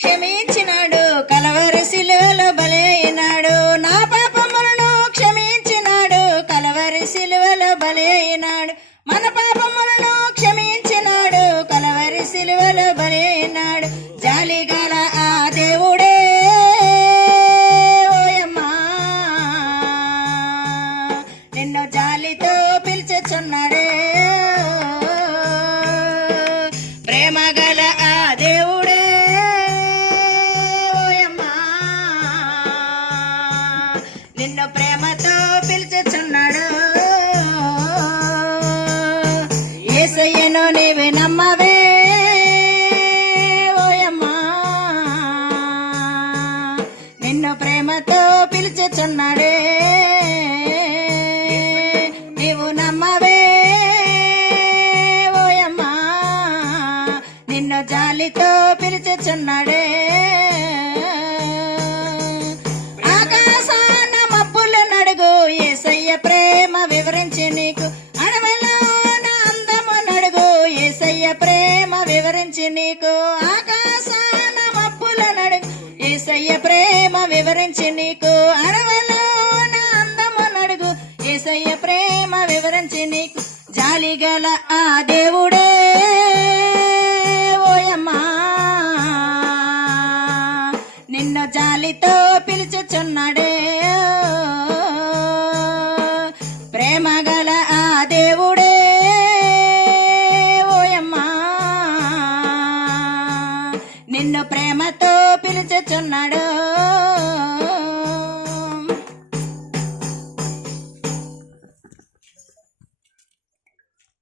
క్షమించినాడు, కలవరి సిలువలో బలైనాడు. నా పాపములను క్షమించినాడు, కలవరి సిలువలో బలైనాడు. మన పాపములను క్షమించినాడు, కలవరి సిలువలో బలైనాడు. జాలిగల ఆ దేవుడే ఓయమ్మా నిన్ను జాలితో పిలిచుచున్నాడే. ప్రేమగల ఆ దేవుడే ఓయమ్మా నిన్ను ప్రేమతో పిలిచుచున్నాడు. యేసయ్యను నీవు నమ్మవే ఓయమ్మా నిన్ను ప్రేమతో పిలిచుచున్నాడే. నీవు నమ్మవే ఓయమ్మా నిన్ను జాలితో పిలిచుచున్నాడే. ఆకాశాన మబ్బులు నడుగు యేసయ్య ప్రేమ వివరించి నీకు. అడవిలో అందము నడుగు యేసయ్య ప్రేమ వివరించి నీకు. ఆకాశాన మబ్బుల నడుగు యేసయ్య ప్రేమ వివరించి నీకు. అడవిలో అందము నడుగు యేసయ్య ప్రేమ వివరించి నీకు. జాలిగల ఆ దేవుడే ఓయమ్మా నిన్ను జాలితో పిలుచుచున్నాడే. ప్రేమగల ఆ దేవుడే ఓయమ్మా నిన్ను ప్రేమతో పిలుచుచున్నాడు.